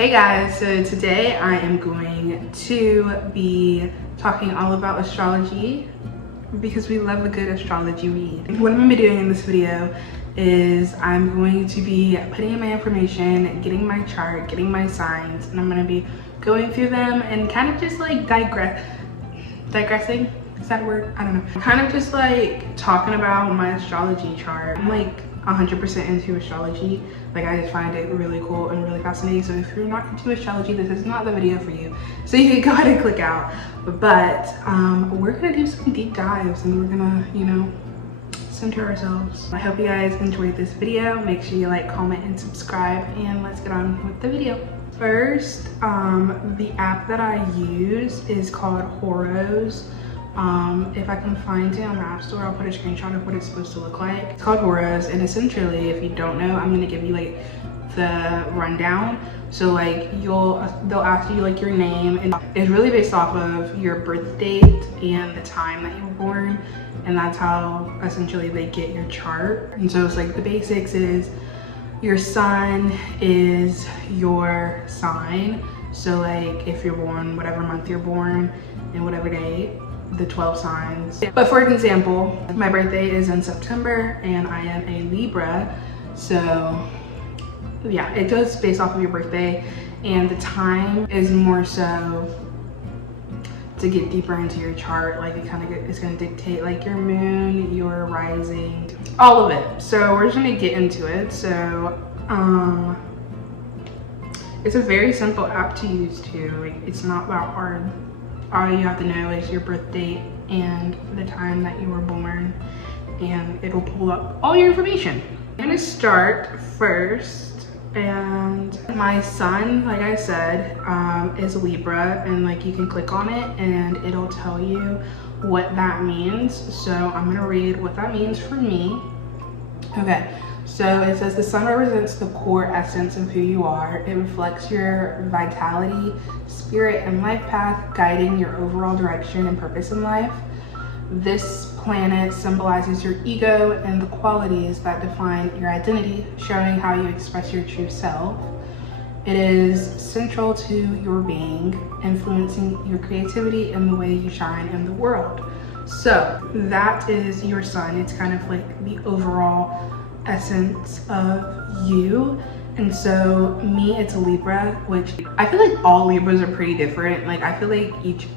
Hey guys, so today I am going to be talking all about astrology because we love a good astrology read. What I'm going to be doing in this video is I'm going to be putting in my information, getting my chart, getting my signs, and I'm going to be going through them and kind of just like digressing. Is that a word? I don't know. Kind of just like talking about my astrology chart. I'm like 100% into astrology. Like, I just find it really cool and really fascinating. So if you're not into astrology, this is not the video for you. So you can go ahead and click out. But we're gonna do some deep dives and we're gonna, you know, center ourselves. I hope you guys enjoyed this video. Make sure you like, comment, and subscribe, and let's get on with the video. First, the app that I use is called Horos. If I can find it on the App Store, I'll put a screenshot of what it's supposed to look like. It's called Horos, and essentially, if you don't know, I'm gonna give you like the rundown. So like they'll ask you like your name, and it's really based off of your birth date and the time that you were born, and that's how essentially they get your chart. And so it's like the basics is your sun is your sign. So like if you're born whatever month you're born and whatever day, the 12 signs. But for example, my birthday is in September and I am a Libra. So yeah, it does based off of your birthday, and the time is more so to get deeper into your chart. Like it's gonna dictate like your moon, your rising, all of it. So we're just gonna get into it. So it's a very simple app to use too. Like, it's not that hard. All you have to know is your birth date and the time that you were born, and it'll pull up all your information. I'm gonna start first, and my sun, like I said, is Libra, and like you can click on it and it'll tell you what that means. So I'm gonna read what that means for me. Okay. So it says the sun represents the core essence of who you are. It reflects your vitality, spirit, and life path, guiding your overall direction and purpose in life. This planet symbolizes your ego and the qualities that define your identity, showing how you express your true self. It is central to your being, influencing your creativity and the way you shine in the world. So that is your sun. It's kind of like the overall essence of you. And so me, it's Libra, which I feel like all Libras are pretty different. Like I feel like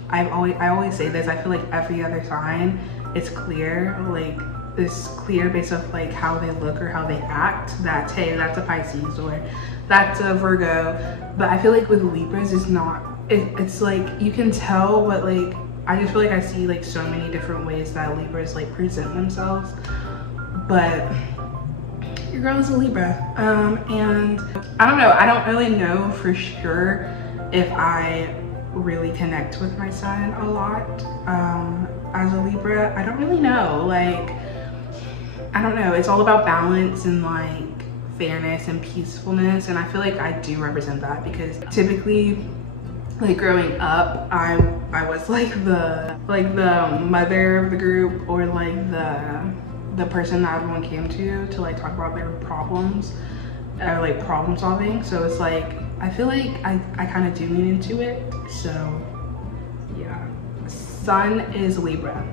I always say this, I feel like every other sign is clear. Like it's clear based off like how they look or how they act, that hey, that's a Pisces or that's a Virgo. But I feel like with Libras it's not, it's like you can tell, but like I just feel like I see like so many different ways that Libras like present themselves. But your girl is a Libra, and I don't know, I don't really know for sure if I really connect with my sun a lot as a Libra. I don't really know, like I don't know, it's all about balance and like fairness and peacefulness, and I feel like I do represent that because typically like growing up I was like the mother of the group, or like the person that everyone came to like talk about their problems or like problem solving. So it's like I feel like I kind of do lean into it. So yeah, sun is Libra.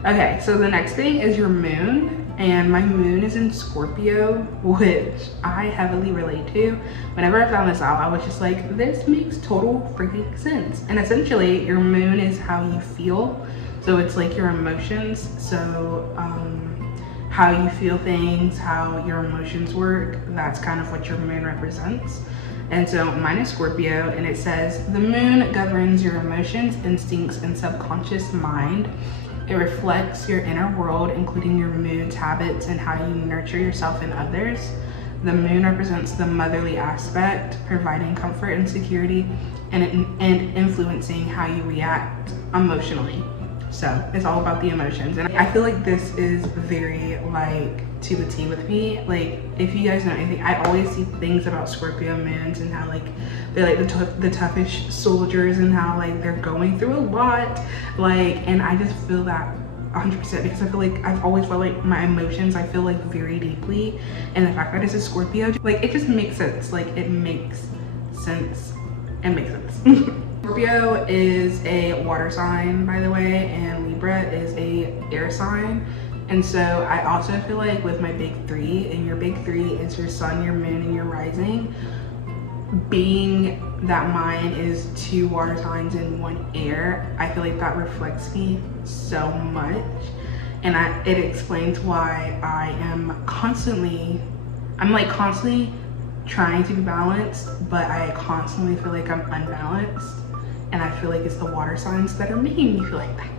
Okay, so the next thing is your moon, and my moon is in Scorpio, which I heavily relate to. Whenever I found this out, I was just like, this makes total freaking sense. And essentially your moon is how you feel, so it's like your emotions. So how you feel things, how your emotions work, that's kind of what your moon represents. And so mine is Scorpio, and it says the moon governs your emotions, instincts, and subconscious mind. It reflects your inner world, including your moods, habits, and how you nurture yourself and others. The moon represents the motherly aspect, providing comfort and security, and influencing how you react emotionally. So it's all about the emotions, and I feel like this is very like to the T with me. Like if you guys know anything, I always see things about Scorpio moons and how like they're like the toughish soldiers and how like they're going through a lot, like, and I just feel that 100% because I feel like I've always felt like my emotions I feel like very deeply, and the fact that it's a Scorpio, like it just makes sense. Like it makes sense and makes sense. Scorpio is a water sign, by the way, and Libra is a air sign. And so I also feel like with my big three, and your big three is your sun, your moon, and your rising, being that mine is 2 water signs and 1 air, I feel like that reflects me so much. And it explains why I'm constantly trying to be balanced, but I constantly feel like I'm unbalanced. And I feel like it's the water signs that are making me feel like that.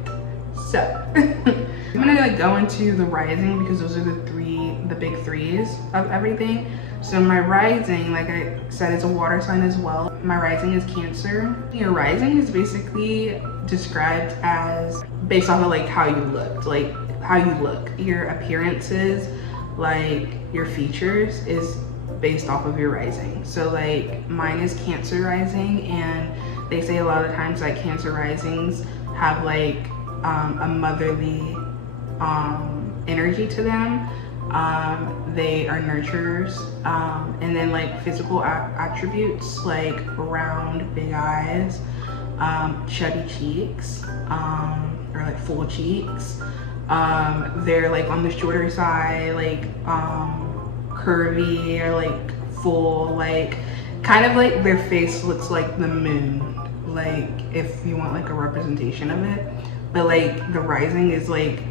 So I'm gonna go into the rising because those are the big threes of everything. So my rising, like I said, is a water sign as well. My rising is Cancer. Your rising is basically described as based off of like how you looked, like how you look. Your appearances, like your features, is based off of your rising. So like mine is Cancer rising, and they say a lot of times like Cancer risings have like a motherly energy to them. They are nurturers, and then like physical attributes like round big eyes, chubby cheeks, or like full cheeks. They're like on the shorter side, like curvy, or like full, like kind of like their face looks like the moon, like if you want like a representation of it. But like the rising is like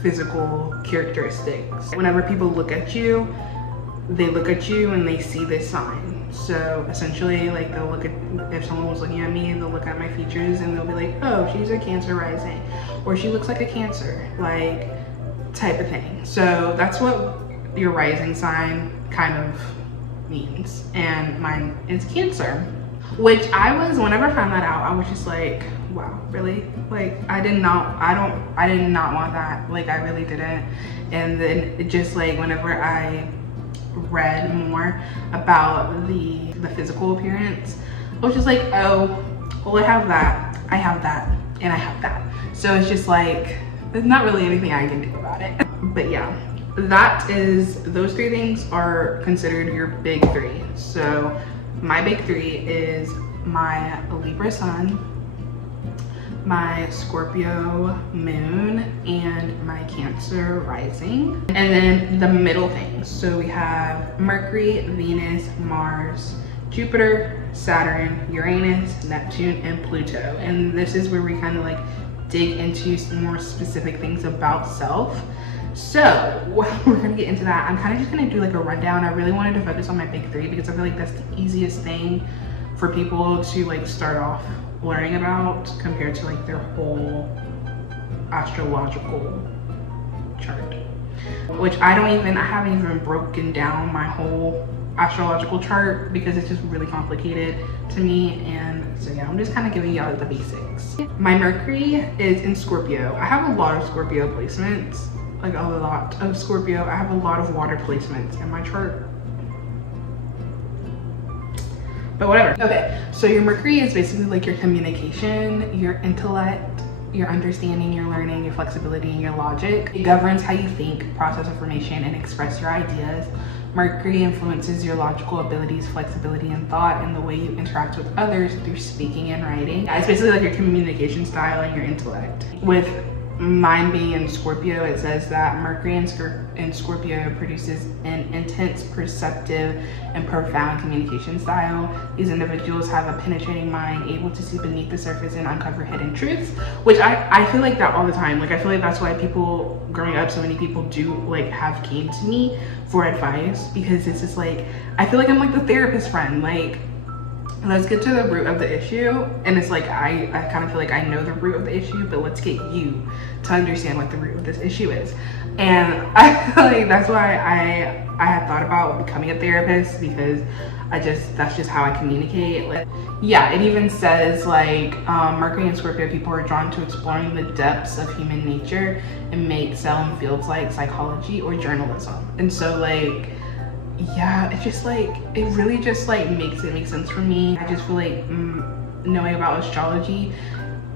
physical characteristics. Whenever people look at you, they look at you and they see this sign. So essentially, like they'll look at, if someone was looking at me, they'll look at my features and they'll be like, oh, she's a Cancer rising, or she looks like a Cancer, like type of thing. So that's what your rising sign kind of means. And mine is Cancer, which whenever I found that out, I was just like, wow, really? Like I did not want that. Like I really didn't. And then it just like whenever I read more about the physical appearance, I was just like, oh, well, I have that, and I have that. So it's just like there's not really anything I can do about it. But yeah, those 3 things are considered your big 3. So my big 3 is my Libra sun, my Scorpio moon, and my Cancer rising. And then the middle things. So we have Mercury, Venus, Mars, Jupiter, Saturn, Uranus, Neptune, and Pluto. And this is where we kind of like dig into some more specific things about self. So we're gonna get into that. I'm kind of just gonna do like a rundown. I really wanted to focus on my big 3 because I feel like that's the easiest thing for people to like start off learning about compared to like their whole astrological chart, which I haven't even broken down my whole astrological chart because it's just really complicated to me. And so yeah, I'm just kind of giving y'all the basics. My Mercury is in Scorpio. I have a lot of Scorpio placements, like a lot of Scorpio. I have a lot of water placements in my chart. But whatever. Okay, so your Mercury is basically like your communication, your intellect, your understanding, your learning, your flexibility, and your logic. It governs how you think, process information, and express your ideas. Mercury influences your logical abilities, flexibility, and thought, and the way you interact with others through speaking and writing. It's basically like your communication style and your intellect. With mine being in Scorpio, it says that Mercury in Scorpio produces an intense, perceptive, and profound communication style. These individuals have a penetrating mind, able to see beneath the surface and uncover hidden truths, which I feel like that all the time. Like I feel like that's why people growing up, so many people do like have came to me for advice, because it's just like I feel like I'm like the therapist friend. Like, let's get to the root of the issue. And it's like I kind of feel like I know the root of the issue, but let's get you to understand what the root of this issue is. And I feel like that's why I had thought about becoming a therapist, because that's just how I communicate. Like, yeah, it even says like Mercury and Scorpio people are drawn to exploring the depths of human nature and may excel in fields like psychology or journalism. And so like, yeah, it's just like, it really just like makes it make sense for me. I just feel like knowing about astrology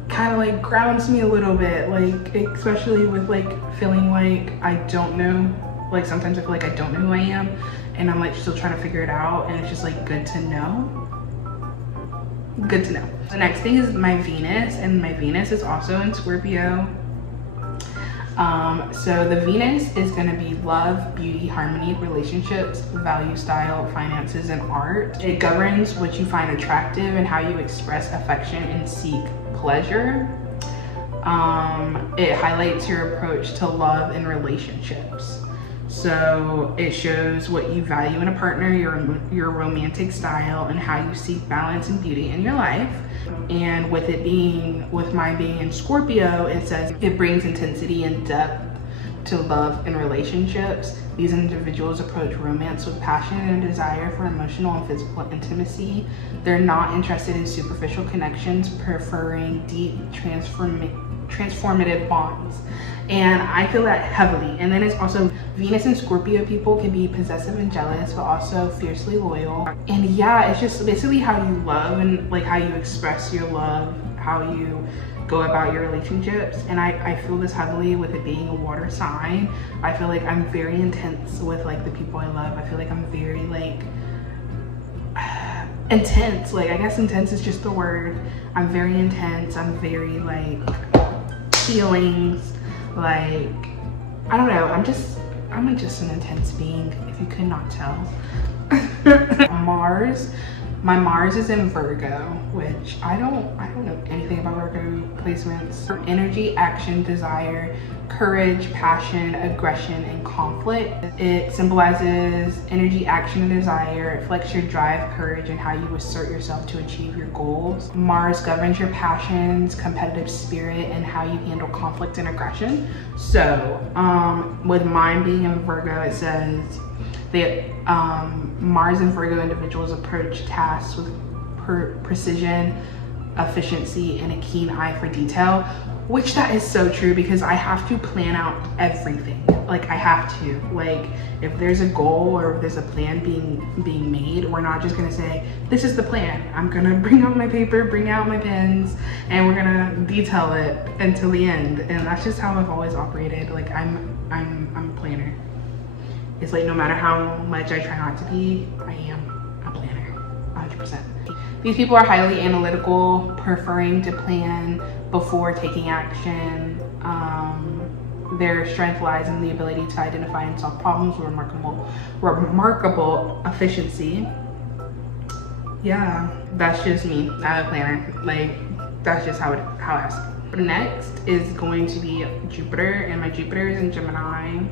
kind of like grounds me a little bit, like especially with like feeling like I don't know, like sometimes I feel like I don't know who I am and I'm like still trying to figure it out, and it's just like good to know. good to know. The next thing is my Venus, and my Venus is also in Scorpio. So the Venus is going to be love, beauty, harmony, relationships, value, style, finances, and art. It governs what you find attractive and how you express affection and seek pleasure. It highlights your approach to love and relationships. So it shows what you value in a partner, your romantic style, and how you seek balance and beauty in your life. And with mine being in Scorpio, it says it brings intensity and depth to love and relationships. These individuals approach romance with passion and a desire for emotional and physical intimacy. They're not interested in superficial connections, preferring deep transformative bonds. And I feel that heavily. And then it's also Venus and Scorpio people can be possessive and jealous, but also fiercely loyal. And yeah, it's just basically how you love and like how you express your love, how you go about your relationships. And I feel this heavily with it being a water sign. I feel like I'm very intense with like the people I love. I feel like I'm very like intense. Like I guess intense is just the word. I'm very intense. I'm very like feelings, like I don't know, I'm just an intense being, if you could not tell. My Mars is in Virgo, which I don't know anything about Virgo placements. Energy, action, desire, courage, passion, aggression, and conflict. It symbolizes energy, action, and desire. It reflects your drive, courage, and how you assert yourself to achieve your goals. Mars governs your passions, competitive spirit, and how you handle conflict and aggression. So with mine being in Virgo, it says that Mars and Virgo individuals approach tasks with precision, efficiency, and a keen eye for detail, which that is so true because I have to plan out everything. Like I have to, like if there's a goal or if there's a plan being made, we're not just gonna say, this is the plan. I'm gonna bring out my paper, bring out my pens, and we're gonna detail it until the end. And that's just how I've always operated. Like I'm a planner. It's like no matter how much I try not to be, I am a planner, 100%. These people are highly analytical, preferring to plan before taking action. Their strength lies in the ability to identify and solve problems with remarkable efficiency. Yeah, that's just me. I'm a planner. Like that's just how it has. Next is going to be Jupiter, and my Jupiter is in Gemini.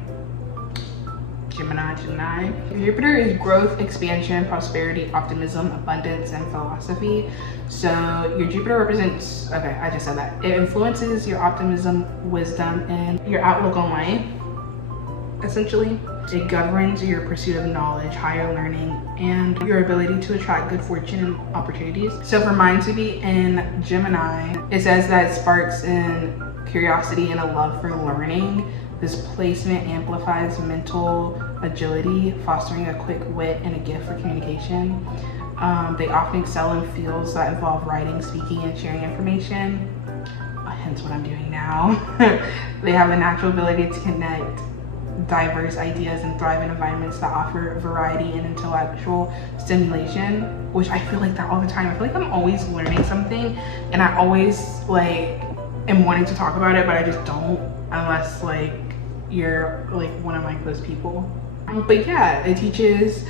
Jupiter is growth, expansion, prosperity, optimism, abundance, and philosophy. So your Jupiter represents, okay, I just said that. It influences your optimism, wisdom, and your outlook on life. Essentially, it governs your pursuit of knowledge, higher learning, and your ability to attract good fortune and opportunities. So for mine to be in Gemini, it says that it sparks in curiosity and a love for learning. This placement amplifies mental agility, fostering a quick wit and a gift for communication. They often excel in fields that involve writing, speaking, and sharing information. Hence what I'm doing now. They have a natural ability to connect diverse ideas and thrive in environments that offer variety and intellectual stimulation, which I feel like that all the time. I feel like I'm always learning something, and I always like am wanting to talk about it, but I just don't unless like you're like one of my close people. But yeah, it teaches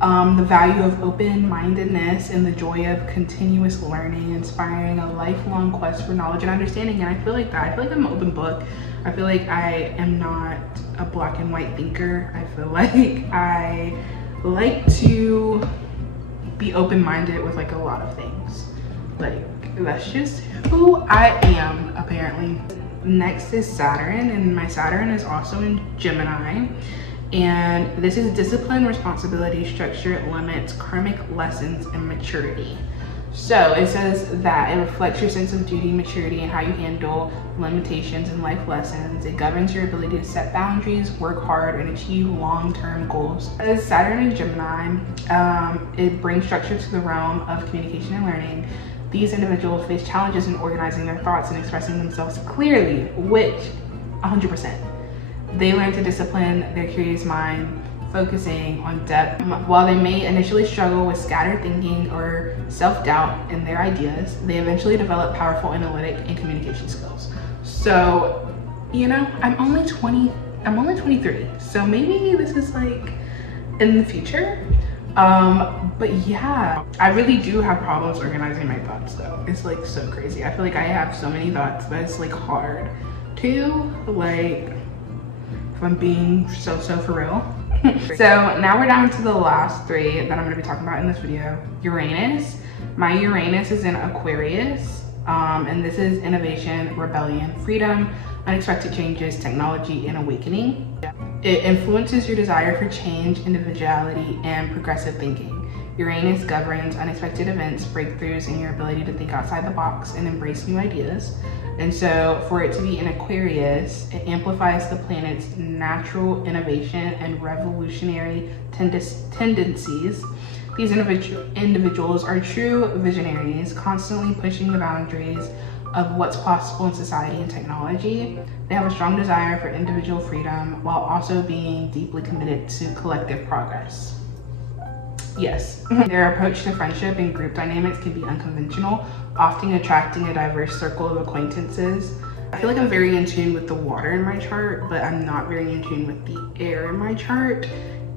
the value of open-mindedness and the joy of continuous learning, inspiring a lifelong quest for knowledge and understanding. And I feel like that. I feel like I'm an open book. I feel like I am not a black and white thinker. I feel like I like to be open-minded with like a lot of things. Like that's just who I am, apparently. Next is Saturn, and my Saturn is also in Gemini. And this is discipline, responsibility, structure, limits, karmic lessons, and maturity. So it says that it reflects your sense of duty, maturity, and how you handle limitations and life lessons. It governs your ability to set boundaries, work hard, and achieve long-term goals. As Saturn in Gemini, it brings structure to the realm of communication and learning. These individuals face challenges in organizing their thoughts and expressing themselves clearly, which 100%. They learn to discipline their curious mind, focusing on depth. While they may initially struggle with scattered thinking or self-doubt in their ideas, they eventually develop powerful analytic and communication skills. So, you know, I'm only 23, so maybe this is like in the future. But yeah, I really do have problems organizing my thoughts though. It's like so crazy. I feel like I have so many thoughts that it's like hard to, like, if I'm being so for real. So now we're down to the last 3 that I'm gonna be talking about in this video. Uranus. My Uranus is in Aquarius, and this is innovation, rebellion, freedom, unexpected changes, technology, and awakening. It influences your desire for change, individuality, and progressive thinking. Uranus governs unexpected events, breakthroughs, and your ability to think outside the box and embrace new ideas. And so for it to be in Aquarius, it amplifies the planet's natural innovation and revolutionary tendencies. These individuals are true visionaries, constantly pushing the boundaries of what's possible in society and technology. They have a strong desire for individual freedom while also being deeply committed to collective progress. Yes, their approach to friendship and group dynamics can be unconventional, often attracting a diverse circle of acquaintances. I feel like I'm very in tune with the water in my chart, but I'm not very in tune with the air in my chart.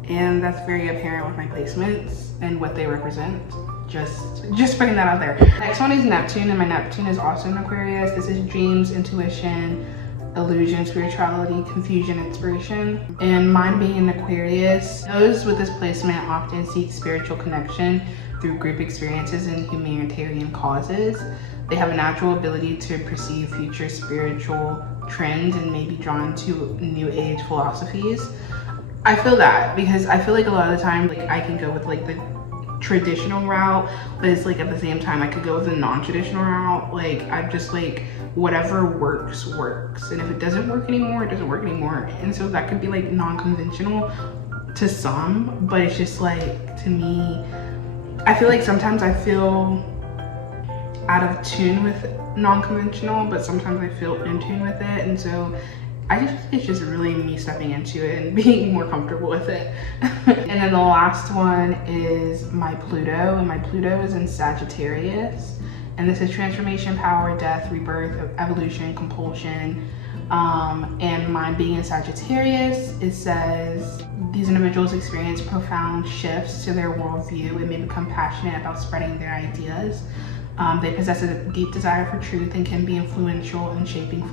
And that's very apparent with my placements and what they represent. Just putting that out there. Next one is Neptune, and my Neptune is also in Aquarius. This is dreams, intuition, illusion, spirituality, confusion, inspiration. And mine being in Aquarius, those with this placement often seek spiritual connection through group experiences and humanitarian causes. They have a natural ability to perceive future spiritual trends and may be drawn to new age philosophies. I feel that because I feel like a lot of the time, like, I can go with like the traditional route, but it's like at the same time I could go with a non-traditional route. Like, I'm just like, whatever works, and if it doesn't work anymore, it doesn't work anymore. And so that could be like non-conventional to some, but it's just like, to me, I feel like sometimes I feel out of tune with non-conventional, but sometimes I feel in tune with it. And so I just think it's just really me stepping into it and being more comfortable with it. And then the last one is my Pluto, and my Pluto is in Sagittarius. And this is transformation, power, death, rebirth, evolution, compulsion. And mine being in Sagittarius, it says these individuals experience profound shifts to their worldview and may become passionate about spreading their ideas. They possess a deep desire for truth and can be influential in shaping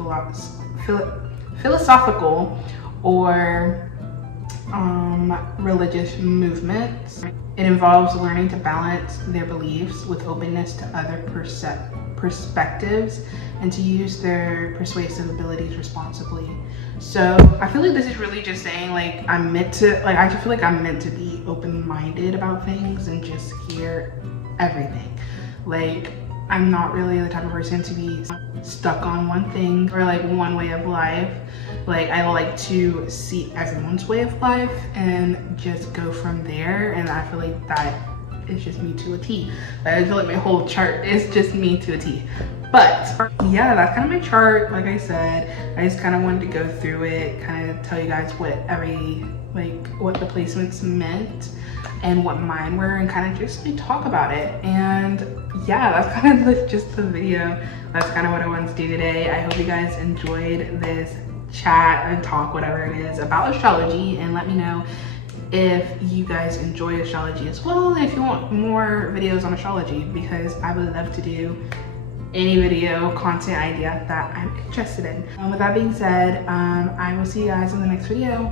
philosophical or religious movements. It involves learning to balance their beliefs with openness to other perspectives and to use their persuasive abilities responsibly. So I feel like this is really just saying, like, I just feel like I'm meant to be open-minded about things and just hear everything. Like, I'm not really the type of person to be stuck on one thing or like one way of life. Like, I like to see everyone's way of life and just go from there. And I feel like that is just me to a T. Like, I feel like my whole chart is just me to a T. But yeah, that's kind of my chart. Like I said, I just kind of wanted to go through it, kind of tell you guys what what the placements meant and what mine were, and kind of just like talk about it. And yeah, that's kind of just the video. That's kind of what I wanted to do today. I hope you guys enjoyed this chat and talk, whatever it is, about astrology, and let me know if you guys enjoy astrology as well, and if you want more videos on astrology, because I would love to do any video content idea that I'm interested in. With that being said, I will see you guys in the next video.